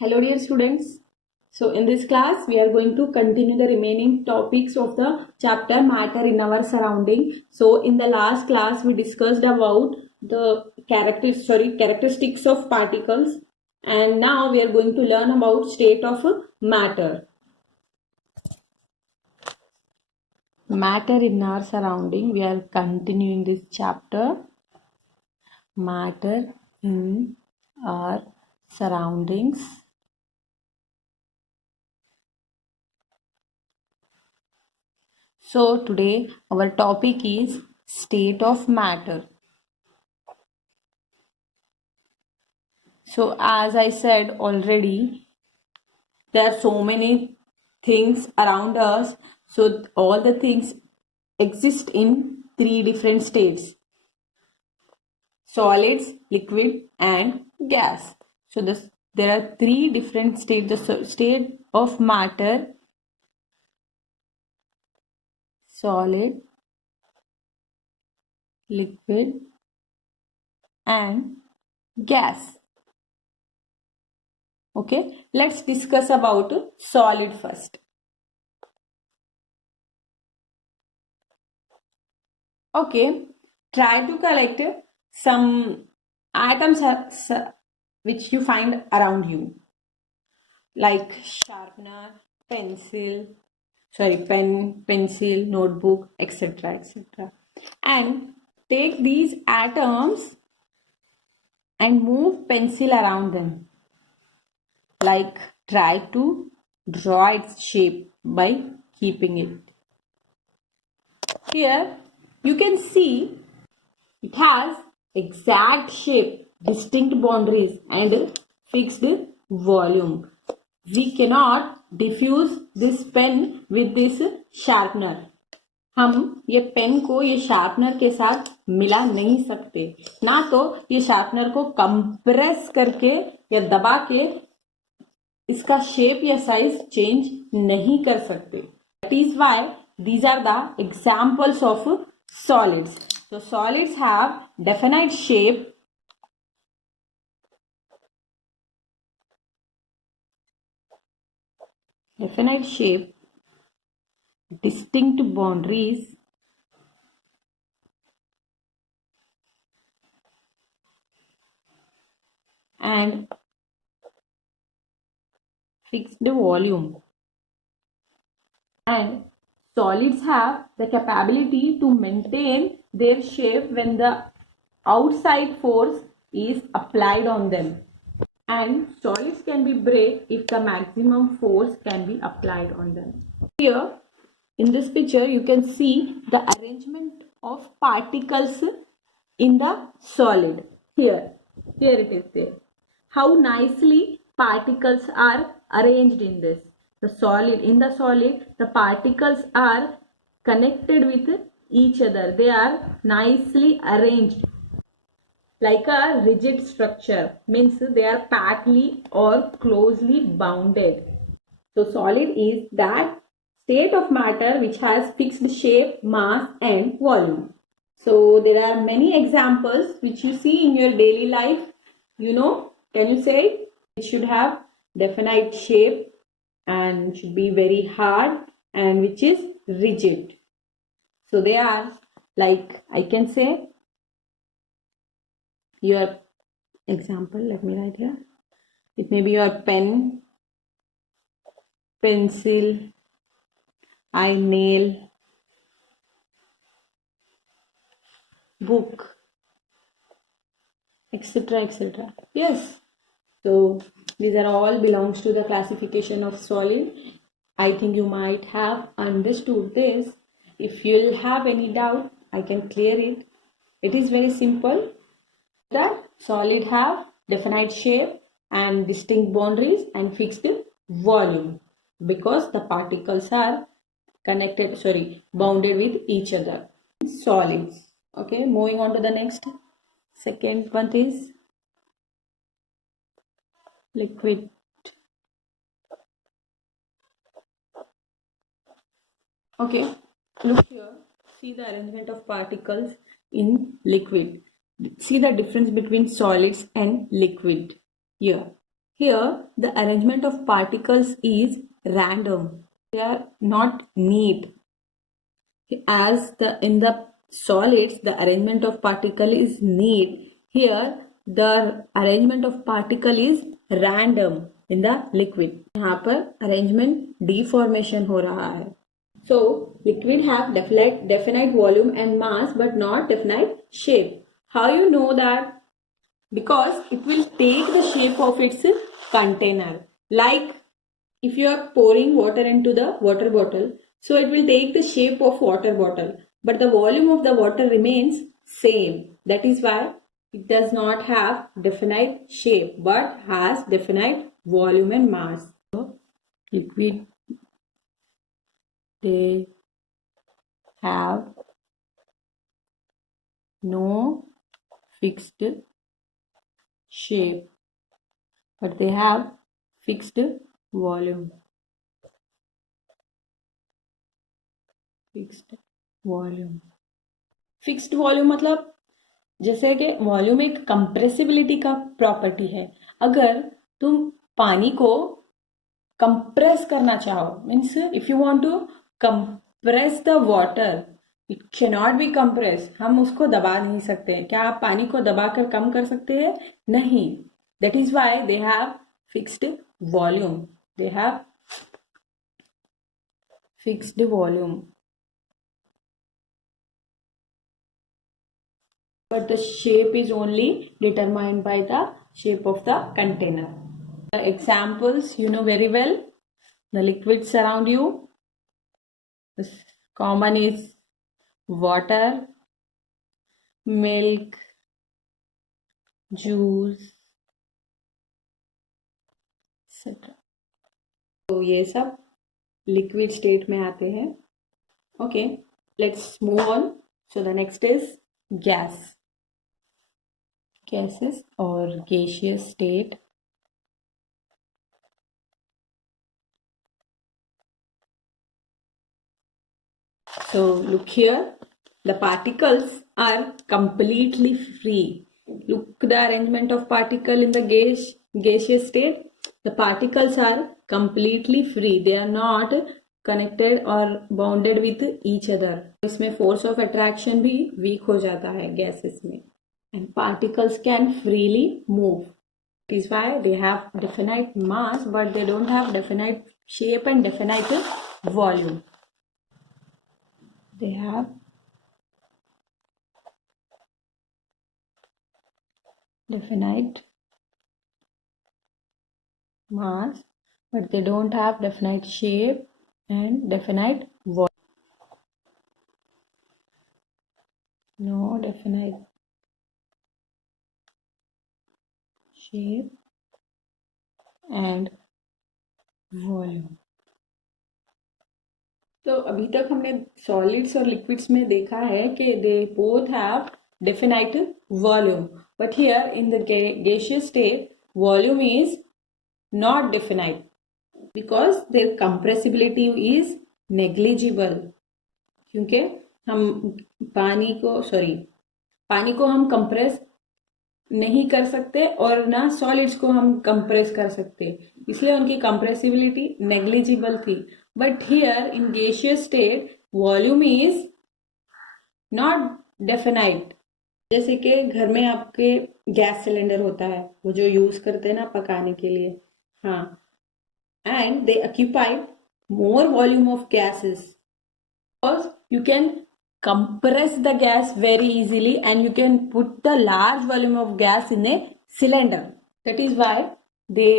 Hello dear students. So in this class we are going to continue the remaining topics of the chapter matter in our surrounding. So in the last class we discussed about the characteristics of particles, and now we are going to learn about state of matter. Matter in our surrounding. We are continuing this chapter. Matter in our surroundings. So today our topic is state of matter. So as I said already, there are so many things around us. So all the things exist in three different states: solids, liquid and gas. So there are three different states. The state of matter: solid, liquid and gas. Okay, let's discuss about solid first. Okay, try to collect some items which you find around you, like sharpener, pen, pencil, notebook, etc. etc. And take these atoms and move pencil around them. Like try to draw its shape by keeping it. Here you can see it has exact shape, distinct boundaries and fixed volume. We cannot diffuse this pen with this sharpener. हम ये pen को ये sharpener के साथ मिला नहीं सकते, ना तो ये शार्पनर को कंप्रेस करके या दबा के इसका शेप या साइज चेंज नहीं कर सकते. That is why these are the examples of solids. So solids have definite shape, distinct boundaries and fixed volume. And solids have the capability to maintain their shape when the outside force is applied on them. And solids can be break if the maximum force can be applied on them. Here in this picture you can see the arrangement of particles in the solid. Here it is there. How nicely particles are arranged in this. In the solid, the particles are connected with each other. They are nicely arranged like a rigid structure, means they are tightly or closely bounded. So solid is that state of matter which has fixed shape, mass and volume. So there are many examples which you see in your daily life. Can you say it should have definite shape and should be very hard and which is rigid. So they are, like, I can say your example, let me write here. It may be your pen, pencil, eye nail, book, etc. etc. Yes. So these are all belongs to the classification of solid. I think you might have understood this. If you'll have any doubt, I can clear it. It is very simple. The solid have definite shape and distinct boundaries and fixed volume because the particles are bounded with each other. Solids. Okay, moving on to the next. Second one is liquid. Okay, look here. See the arrangement of particles in liquid. See the difference between solids and liquid here. Here, the arrangement of particles is random. They are not neat. As in the solids, the arrangement of particle is neat. Here, the arrangement of particle is random in the liquid. यहाँ पर arrangement deformation हो रहा है. So, liquid have definite volume and mass, but not definite shape. How you know that? Because it will take the shape of its container. Like if you are pouring water into the water bottle, so it will take the shape of water bottle, but the volume of the water remains same. That is why it does not have definite shape, but has definite volume and mass. So, liquid, they have no fixed shape, but they have fixed volume. Fixed volume मतलब जैसे कि volume एक compressibility का property है. अगर तुम पानी को कंप्रेस करना चाहो, means if you want to compress the water, it can not be compress. हम उसको दबा नहीं सकते. क्या आप पानी को दबाकर कम कर सकते हैं? नहीं. That is why they have fixed volume. They have fixed volume. But the shape is only determined by the shape of the container. The examples you know very well. The liquids around you. The common is water, milk, juice, etc. तो ये सब liquid state में आते हैं. Okay, let's move on. So the next is gas. Gases or gaseous state. So look here, the particles are completely free. Look the arrangement of particle in the gaseous state. The particles are completely free. They are not connected or bounded with each other. इसमें force of attraction भी weak हो जाता है gases में. And particles can freely move. That is why they have definite mass, but they don't have definite shape and definite volume. They have definite mass, but they don't have definite shape and definite volume. No definite shape and volume. तो अभी तक हमने solids और liquids में देखा है कि they both have definite volume, but here in the gaseous state volume is not definite because their compressibility is negligible. क्योंकि हम पानी को हम कंप्रेस नहीं कर सकते और ना सॉलिड्स को हम कंप्रेस कर सकते, इसलिए उनकी कंप्रेसिबिलिटी नेग्लिजिबल थी. But here in gaseous state volume is not definite. जैसे कि घर में आपके गैस सिलेंडर होता है, वो जो यूज करते हैं ना पकाने के लिए, हाँ, and they occupy more volume of gases because you can compress the gas very easily and you can put the large volume of gas in a cylinder. That is why they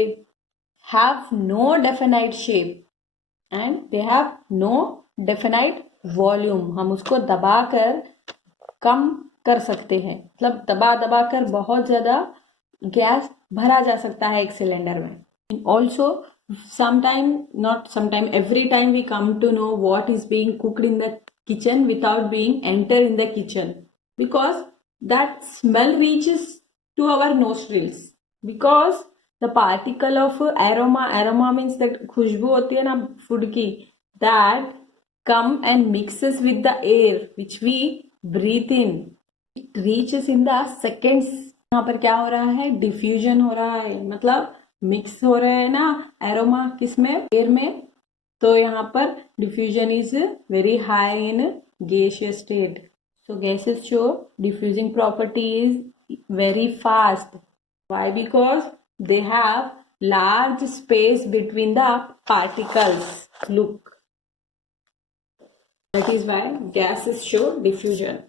have no definite shape and they have no definite volume. हम उसको दबाकर कम कर सकते हैं, मतलब दबा कर बहुत ज्यादा गैस भरा जा सकता है एक सिलेंडर में. Also sometime every time we come to know what is being cooked in the kitchen without being enter in the kitchen, because that smell reaches to our nostrils, because the particle of aroma means that खुशबू होती है ना food की, that come and mixes with the air which we breathe in. It reaches in the seconds. यहाँ पर क्या हो रहा है? डिफ्यूजन हो रहा है, मतलब मिक्स हो रहे हैं ना एरोमा किसमें, एयर में, तो यहाँ पर diffusion is very high in gaseous state. So gases show diffusing property is very fast. Why? Because they have large space between the particles. Look, that is why gases show diffusion.